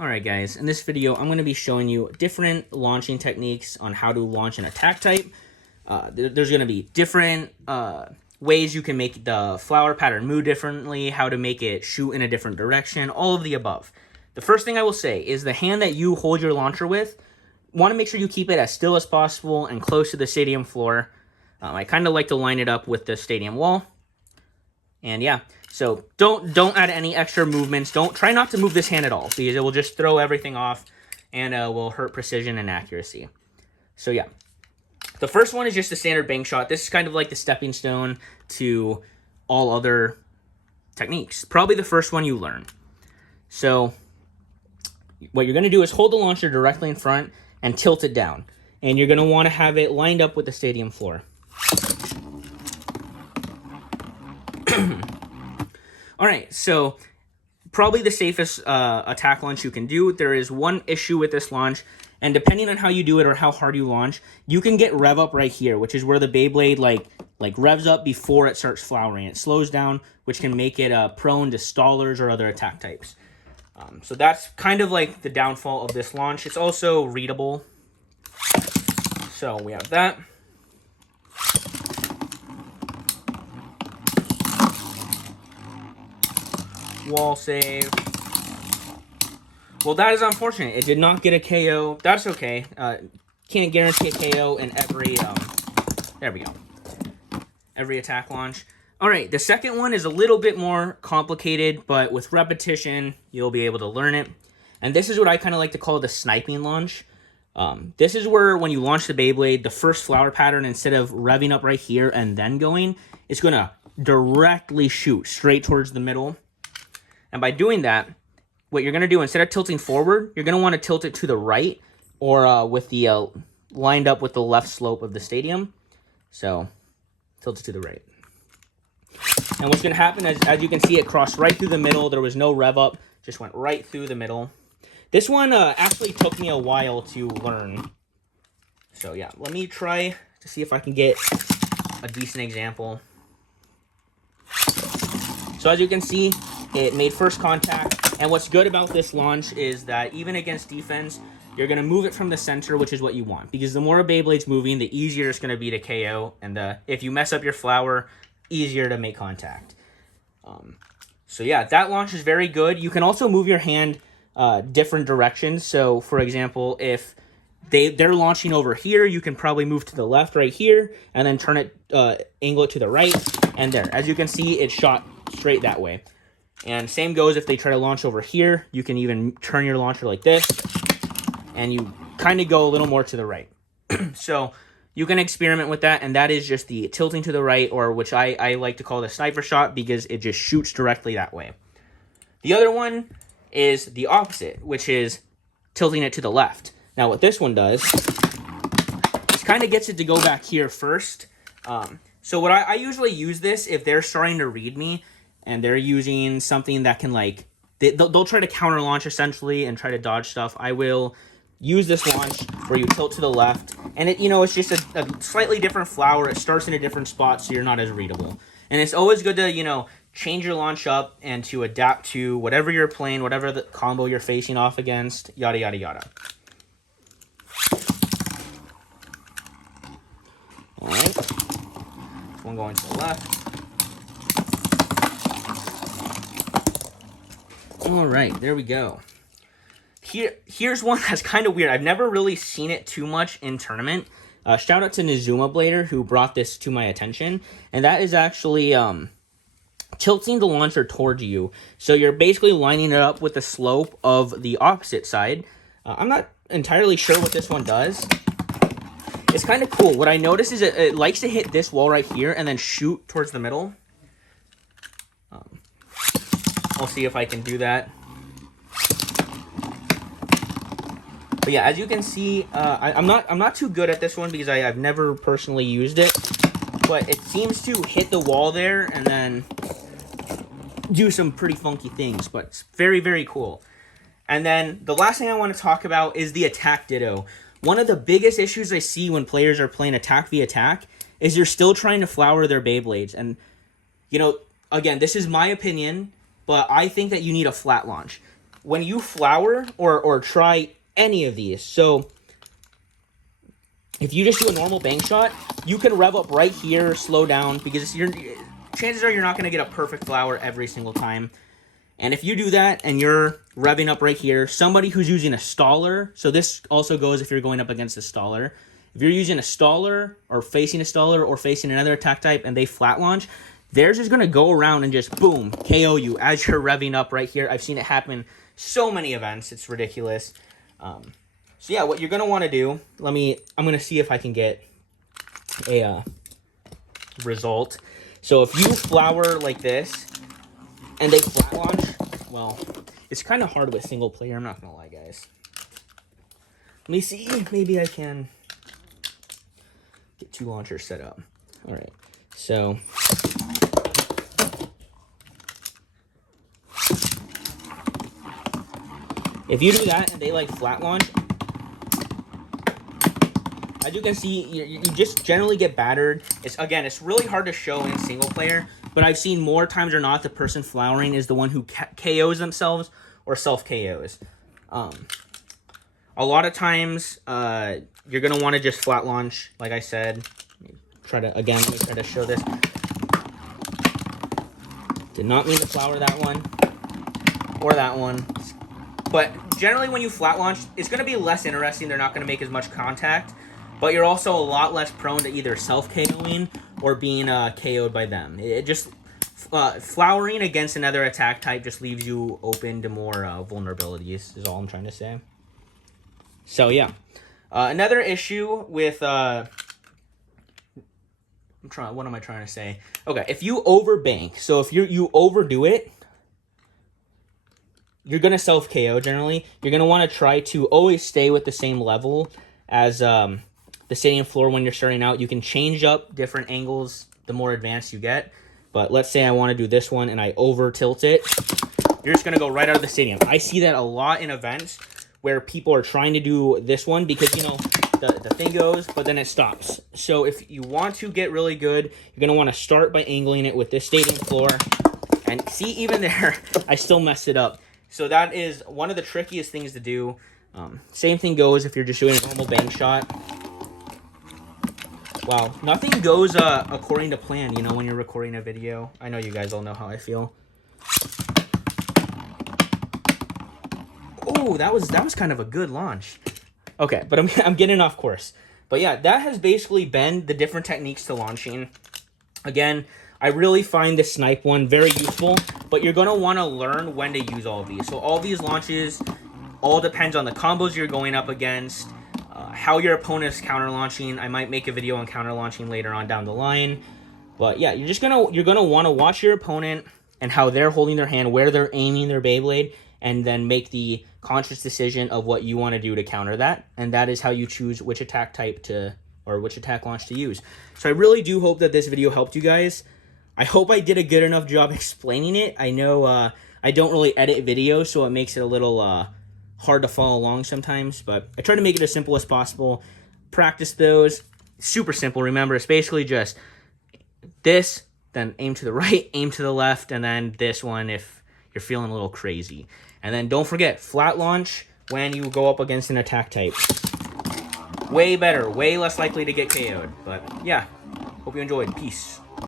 Alright guys, in this video I'm going to be showing you different launching techniques on how to launch an attack type. There's going to be different ways you can make the flower pattern move differently, how to make it shoot in a different direction, all of the above. The first thing I will say is the hand that you hold your launcher with, want to make sure you keep it as still as possible and close to the stadium floor. I kind of like to line it up with the stadium wall. And yeah, so don't add any extra movements. Try not to move this hand at all because it will just throw everything off and will hurt precision and accuracy. So yeah, the first one is just a standard bank shot. This is kind of like the stepping stone to all other techniques. Probably the first one you learn. So what you're going to do is hold the launcher directly in front and tilt it down. And you're going to want to have it lined up with the stadium floor. Alright, so probably the safest attack launch you can do. There is one issue with this launch, and depending on how you do it or how hard you launch, you can get rev up right here, which is where the Beyblade like revs up before it starts flowering. It slows down, which can make it prone to stallers or other attack types. So that's kind of like the downfall of this launch. It's also readable. So we have that. Wall save. Well, that is unfortunate. It did not get a KO. That's okay. Can't guarantee a KO in every, there we go. Every attack launch. All right, the second one is a little bit more complicated, but with repetition, you'll be able to learn it. And this is what I kind of like to call the sniping launch. This is where when you launch the Beyblade, the first flower pattern, instead of revving up right here and then going, it's going to directly shoot straight towards the middle. And by doing that, what you're going to do, instead of tilting forward, you're going to want to tilt it to the right or with the lined up with the left slope of the stadium. So tilt it to the right. And what's going to happen is, as you can see, it crossed right through the middle. There was no rev up, just went right through the middle. This one actually took me a while to learn. So yeah, let me try to see if I can get a decent example. So as you can see, it made first contact, and what's good about this launch is that even against defense, you're going to move it from the center, which is what you want. Because the more a Beyblade's moving, the easier it's going to be to KO, and if you mess up your flower, easier to make contact. So yeah, that launch is very good. You can also move your hand different directions. So for example, if they're launching over here, you can probably move to the left right here, and then turn it, angle it to the right, and there. As you can see, it shot straight that way. And same goes if they try to launch over here. You can even turn your launcher like this, and you kind of go a little more to the right. So you can experiment with that, and that is just the tilting to the right, or which I like to call the sniper shot, because it just shoots directly that way. The other one is the opposite, which is tilting it to the left. Now what this one does is kind of gets it to go back here first. So what I usually use this if they're starting to read me, and they're using something that can, like, they'll try to counter launch essentially and try to dodge stuff. I will use this launch where you tilt to the left, and it's just a slightly different flower. It starts in a different spot, so you're not as readable. And it's always good to, change your launch up and to adapt to whatever you're playing, whatever the combo you're facing off against, yada, yada, yada. All right. One going to the left. All right, there we go. Here's one that's kind of weird. I've never really seen it too much in tournament. Shout out to Nizuma Blader who brought this to my attention. And that is actually tilting the launcher towards you. So you're basically lining it up with the slope of the opposite side. I'm not entirely sure what this one does. It's kind of cool. What I noticed is it likes to hit this wall right here and then shoot towards the middle. I'll see if I can do that. But yeah, as you can see, I'm not too good at this one because I've never personally used it. But it seems to hit the wall there and then do some pretty funky things. But it's very, very cool. And then the last thing I want to talk about is the attack Ditto. One of the biggest issues I see when players are playing attack v attack is they're still trying to flower their Beyblades. And, again, this is my opinion, but I think that you need a flat launch. when you flower or try any of these, so if you just do a normal bang shot, you can rev up right here, slow down, because chances are you're not going to get a perfect flower every single time. And if you do that and you're revving up right here, somebody who's using a staller, so this also goes if you're going up against a staller. If you're using a staller or facing another attack type and they flat launch, theirs is going to go around and just boom, KO you as you're revving up right here. I've seen it happen so many events. It's ridiculous. So yeah, what you're going to want to do, I'm going to see if I can get a result. So if you flower like this and they flat launch, well, it's kind of hard with single player. I'm not going to lie, guys. Let me see. Maybe I can get 2 launchers set up. All right. So if you do that and they like flat launch, as you can see, you just generally get battered. It's really hard to show in single player, but I've seen more times or not the person flowering is the one who KOs themselves or self-KOs. A lot of times, you're going to want to just flat launch, like I said. Let me try to show this. Did not mean to flower that one or that one. But generally when you flat launch, it's going to be less interesting. They're not going to make as much contact. But you're also a lot less prone to either self-KOing or being KO'd by them. It just flowering against another attack type just leaves you open to more vulnerabilities, is all I'm trying to say. So yeah, another issue with what am I trying to say? Okay, if you overbank, so if you overdo it, you're gonna self KO generally. You're gonna want to try to always stay with the same level as the stadium floor when you're starting out. You can change up different angles the more advanced you get. But let's say I want to do this one and I over tilt it. You're just gonna go right out of the stadium. I see that a lot in events where people are trying to do this one because, you know, the thing goes, but then it stops. So if you want to get really good, you're going to want to start by angling it with this stadium floor. And see, even there, I still messed it up. So that is one of the trickiest things to do. Same thing goes if you're just doing a normal bang shot. Wow, nothing goes according to plan, you know, when you're recording a video. I know you guys all know how I feel. Oh, that was kind of a good launch. Okay, but I'm getting off course. But yeah, that has basically been the different techniques to launching. Again, I really find the snipe one very useful, but you're going to want to learn when to use all of these. So all these launches all depends on the combos you're going up against, how your opponent is counter launching. I might make a video on counter launching later on down the line. But yeah, you're gonna want to watch your opponent and how they're holding their hand, where they're aiming their Beyblade, and then make the conscious decision of what you want to do to counter that. And that is how you choose which attack type or which attack launch to use. So I really do hope that this video helped you guys. I hope I did a good enough job explaining it. I know I don't really edit videos, so it makes it a little hard to follow along sometimes, but I try to make it as simple as possible. Practice those. Super simple. Remember, it's basically just this, then aim to the right, aim to the left, and then this one if you're feeling a little crazy. And then don't forget, flat launch when you go up against an attack type. Way better, way less likely to get KO'd. But yeah, hope you enjoyed. Peace.